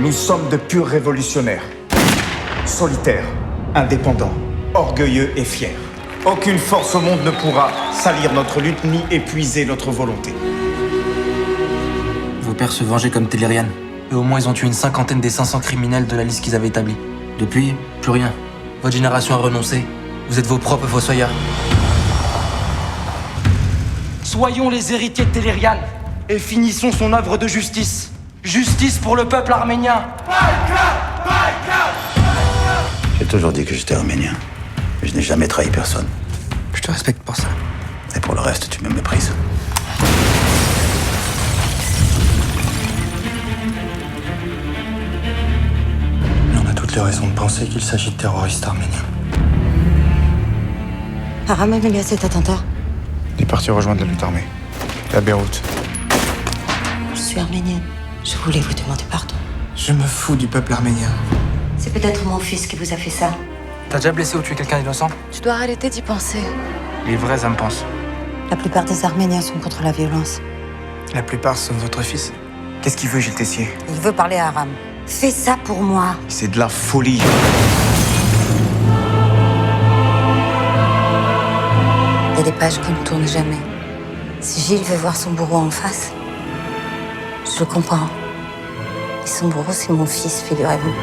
Nous sommes de purs révolutionnaires. Solitaires, indépendants, orgueilleux et fiers. Aucune force au monde ne pourra salir notre lutte ni épuiser notre volonté. Vos pères se vengeaient comme Tellerian. Et au moins, ils ont tué une cinquantaine des 500 criminels de la liste qu'ils avaient établie. Depuis, plus rien. Votre génération a renoncé. Vous êtes vos propres fossoyeurs. Soyons les héritiers de Tellerian et finissons son œuvre de justice. Justice pour le peuple arménien. J'ai toujours dit que j'étais arménien. Mais je n'ai jamais trahi personne. Je te respecte pour ça. Et pour le reste, tu me méprises. Mais on a toutes les raisons de penser qu'il s'agit de terroristes arméniens. Aram a mené à cet attentat. Il est parti rejoindre la lutte armée. À Beyrouth. Je suis arménienne. Je voulais vous demander pardon. Je me fous du peuple arménien. C'est peut-être mon fils qui vous a fait ça. T'as déjà blessé ou tué quelqu'un d'innocent? Tu dois arrêter d'y penser. Les vrais âmes pensent. La plupart des Arméniens sont contre la violence. La plupart sauf votre fils. Qu'est-ce qu'il veut, Gilles Tessier? Il veut parler à Aram. Fais ça pour moi. C'est de la folie. Il y a des pages qu'on ne tourne jamais. Si Gilles veut voir son bourreau en face, je le comprends. Et son bourreau, c'est mon fils, figurez-vous.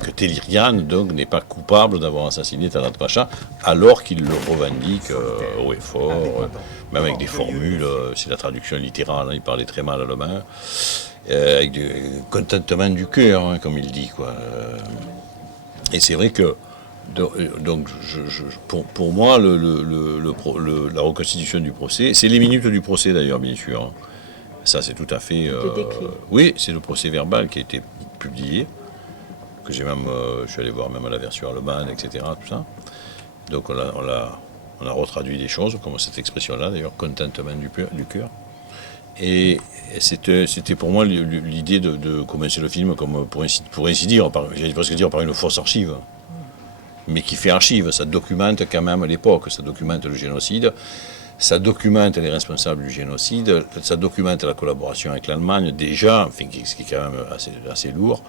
Que Tellerian donc n'est pas coupable d'avoir assassiné Talat Pacha, alors qu'il le revendique haut et fort, même avec des formules, c'est la traduction littérale, hein, il parlait très mal allemand, avec du contentement du cœur, hein, comme il dit, quoi. Et c'est vrai que donc pour moi la reconstitution du procès, c'est les minutes du procès d'ailleurs, bien sûr. Hein. Ça c'est tout à fait. Oui, c'est le procès verbal qui a été publié. Que j'ai même, je suis allé voir même la version allemande, etc. Tout ça. Donc on a retraduit des choses, comme cette expression-là, d'ailleurs, contentement du cœur. Et c'était pour moi l'idée de commencer le film, comme pour ainsi dire, j'allais presque dire par une fausse archive, mais qui fait archive, ça documente quand même l'époque, ça documente le génocide, ça documente les responsables du génocide, ça documente la collaboration avec l'Allemagne, déjà, enfin, ce qui est quand même assez lourd.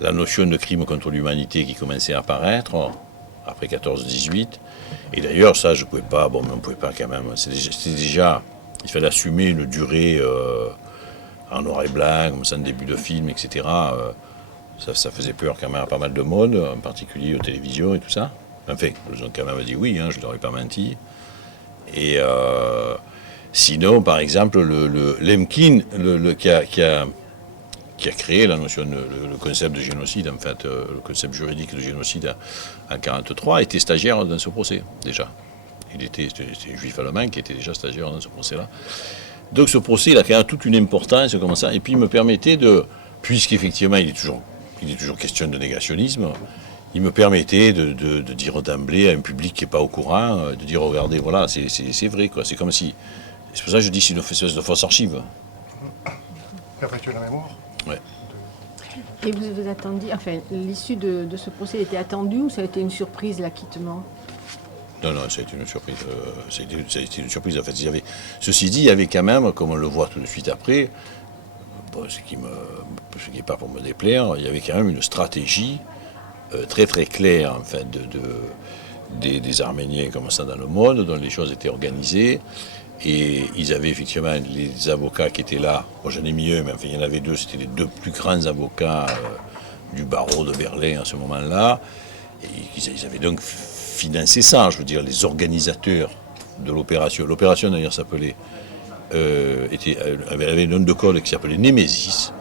La notion de crime contre l'humanité qui commençait à apparaître après 14-18. Et d'ailleurs, ça, je ne pouvais pas, on ne pouvait pas quand même. C'était déjà, il fallait assumer une durée en noir et blanc, comme ça, en début de film, etc. Ça faisait peur quand même à pas mal de monde, en particulier aux télévisions et tout ça. Enfin, ils ont quand même dit oui, hein, je ne leur ai pas menti. Et sinon, par exemple, Lemkin, qui a créé la notion, le concept de génocide, en fait, le concept juridique de génocide en 1943, était stagiaire dans ce procès, déjà. C'était un juif allemand qui était déjà stagiaire dans ce procès-là. Donc ce procès, il a quand même toute une importance, comme ça, et puis il me permettait puisqu'effectivement il est toujours question de négationnisme, il me permettait de dire d'emblée à un public qui n'est pas au courant, de dire, regardez, voilà, c'est vrai, quoi. C'est comme si, c'est pour ça que je dis, c'est une fausse archive. Perpétuer la mémoire. Ouais. Et vous attendiez, enfin, l'issue de ce procès était attendue ou ça a été une surprise, l'acquittement? Non, ça a été une surprise. Ça a été une surprise. En fait, ceci dit, il y avait quand même, comme on le voit tout de suite après, ce qui n'est pas pour me déplaire, il y avait quand même une stratégie très très claire, en fait, des Arméniens comme ça dans le monde, dont les choses étaient organisées. Et ils avaient effectivement les avocats qui étaient là. Moi, j'en ai mis un, mais enfin, il y en avait deux. C'était les deux plus grands avocats du barreau de Berlin à ce moment-là. Et ils avaient donc financé ça, je veux dire, les organisateurs de l'opération. L'opération, d'ailleurs, s'appelait... avait un nom de code qui s'appelait Némésis.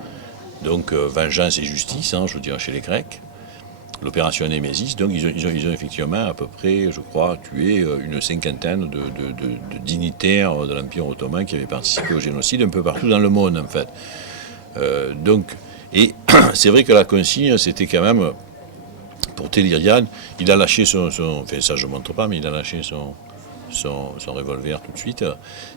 Donc, vengeance et justice, hein, je veux dire, chez les Grecs. L'opération Némésis, donc ils ont effectivement à peu près, je crois, tué une cinquantaine de dignitaires de l'Empire ottoman qui avaient participé au génocide un peu partout dans le monde, en fait. Et c'est vrai que la consigne, c'était quand même, pour Tellerian, il a lâché enfin ça je ne montre pas, mais il a lâché son revolver tout de suite.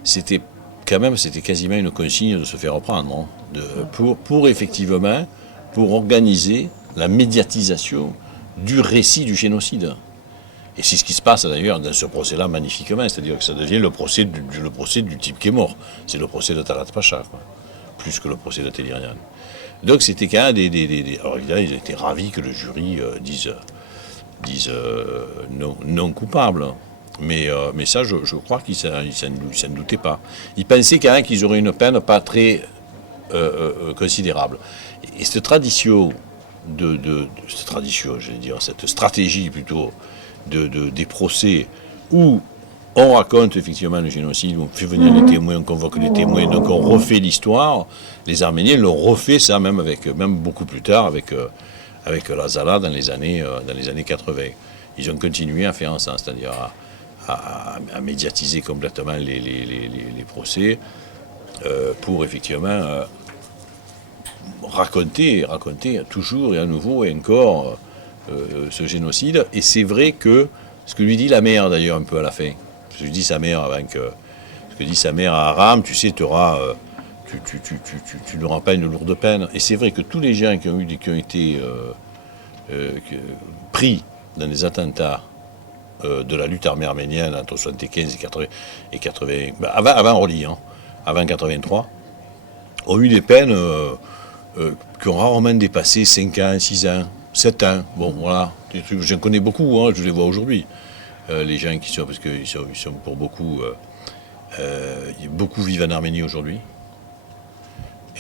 C'était quasiment une consigne de se faire reprendre, hein, pour effectivement, pour organiser la médiatisation du récit du génocide. Et c'est ce qui se passe d'ailleurs dans ce procès-là magnifiquement, c'est-à-dire que ça devient le procès du type qui est mort. C'est le procès de Talat Pacha, quoi, plus que le procès de Télérian. Donc c'était quand même Alors évidemment, ils étaient ravis que le jury dise non coupable. Mais ça, je crois qu'ils ne doutaient pas. Ils pensaient quand même qu'ils auraient une peine pas très considérable. Et cette tradition, cette stratégie plutôt des procès où on raconte effectivement le génocide, on fait venir les témoins, on convoque les témoins, donc on refait l'histoire. Les Arméniens l'ont refait ça même beaucoup plus tard avec la Zala dans les années 80. Ils ont continué à faire ça, c'est-à-dire à médiatiser complètement les procès pour effectivement raconter toujours et à nouveau et encore ce génocide. Et c'est vrai que ce que lui dit la mère d'ailleurs un peu à la fin, ce que dit sa mère ce que dit sa mère à Aram, tu sais, tu n'auras pas une lourde peine. Et c'est vrai que tous les gens qui ont été pris dans les attentats de la lutte armée arménienne entre 75 et 80, avant Roli, avant 83, ont eu des peines qui ont rarement dépassé 5 ans, 6 ans, 7 ans. Bon, voilà, j'en connais beaucoup, je les vois aujourd'hui. Les gens qui sont, parce qu'ils sont pour beaucoup, beaucoup vivent en Arménie aujourd'hui.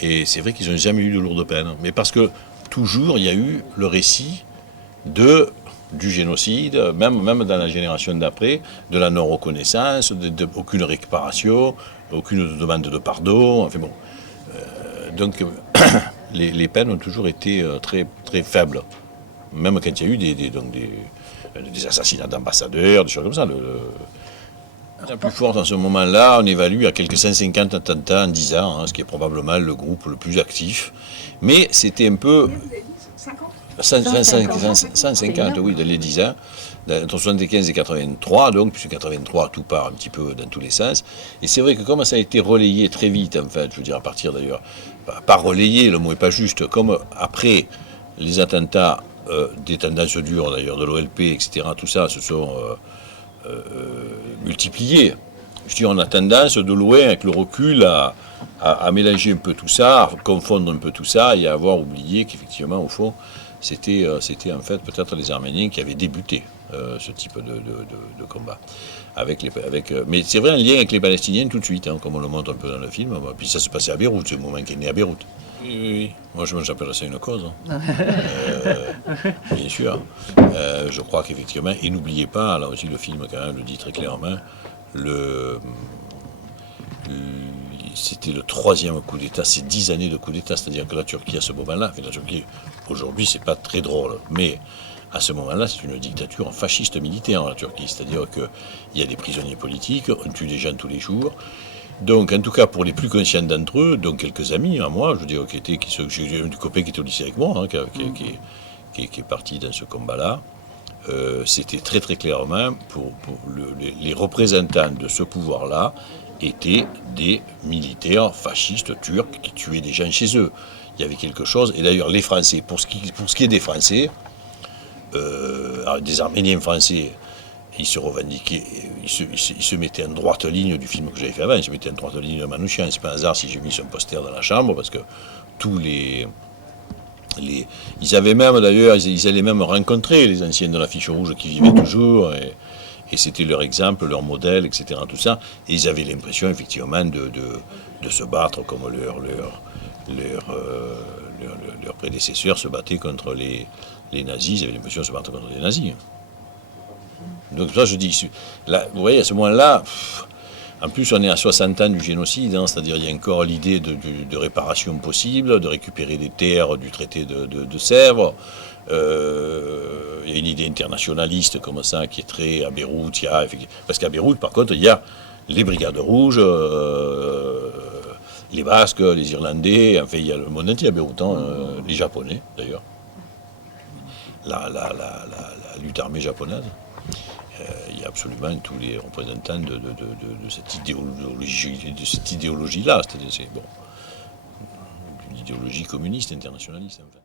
Et c'est vrai qu'ils n'ont jamais eu de lourde peine. Mais parce que toujours, il y a eu le récit du génocide, même dans la génération d'après, de la non-reconnaissance, aucune réparation, aucune demande de pardon. Enfin bon. Donc, les peines ont toujours été très, très faibles. Même quand il y a eu des assassinats d'ambassadeurs, des choses comme ça. La plus forte en ce moment-là, on évalue à quelques 150 attentats en 10 ans, ce qui est probablement le groupe le plus actif. Mais c'était un peu... 150, oui, dans les 10 ans, entre 75 et 83, donc, puisque 83, tout part un petit peu dans tous les sens. Et c'est vrai que comme ça a été relayé très vite, en fait, je veux dire, à partir d'ailleurs, pas relayé, le mot n'est pas juste, comme après les attentats des tendances dures, d'ailleurs, de l'OLP, etc., tout ça se sont multipliés. Je dis, on a tendance, de loin, avec le recul, à mélanger un peu tout ça, à confondre un peu tout ça, et à avoir oublié qu'effectivement, au fond, c'était en fait peut-être les Arméniens qui avaient débuté ce type de combat. Mais c'est vrai, un lien avec les Palestiniens tout de suite, comme on le montre un peu dans le film. Puis ça se passait à Beyrouth, c'est le moment qui est né à Beyrouth. Oui. Moi, j'appelle ça une cause. Bien sûr. Je crois qu'effectivement, et n'oubliez pas, là aussi le film quand même le dit très clairement, c'était le 3e coup d'État, c'est 10 années de coup d'État, c'est-à-dire que la Turquie à ce moment-là, la Turquie aujourd'hui c'est pas très drôle, mais à ce moment-là c'est une dictature fasciste militaire la Turquie, c'est-à-dire qu'il y a des prisonniers politiques, on tue des gens tous les jours. Donc en tout cas pour les plus conscients d'entre eux, donc quelques amis à moi, je veux dire, j'ai un copain qui était au lycée avec moi, qui est parti dans ce combat-là. C'était très très clairement pour les représentants de ce pouvoir-là étaient des militaires fascistes turcs qui tuaient des gens chez eux. Il y avait quelque chose, et d'ailleurs les Français, pour ce qui est des Français, des Arméniens français, ils se revendiquaient, ils se mettaient en droite ligne du film que j'avais fait avant, ils se mettaient en droite ligne de Manouchian. C'est pas un hasard si j'ai mis son poster dans la chambre, parce que tous ils avaient même d'ailleurs, ils allaient même rencontrer les anciens de la Fiche Rouge qui vivaient toujours, et c'était leur exemple, leur modèle, etc. Tout ça, et ils avaient l'impression effectivement de se battre comme leurs prédécesseurs se battaient contre les nazis. Ils avaient l'impression de se battre contre les nazis. Donc ça, je dis, là, vous voyez, à ce moment-là, en plus on est à 60 ans du génocide, c'est-à-dire il y a encore l'idée de réparation possible, de récupérer des terres du traité de Sèvres. Il y a une idée internationaliste comme ça qui est très à Beyrouth. Parce qu'à Beyrouth, par contre, il y a les brigades rouges, les Basques, les Irlandais, enfin il y a le monde entier à Beyrouth, les Japonais d'ailleurs, la lutte armée japonaise. Il y a absolument tous les représentants de cette idéologie-là, c'est-à-dire une idéologie communiste internationaliste en fait.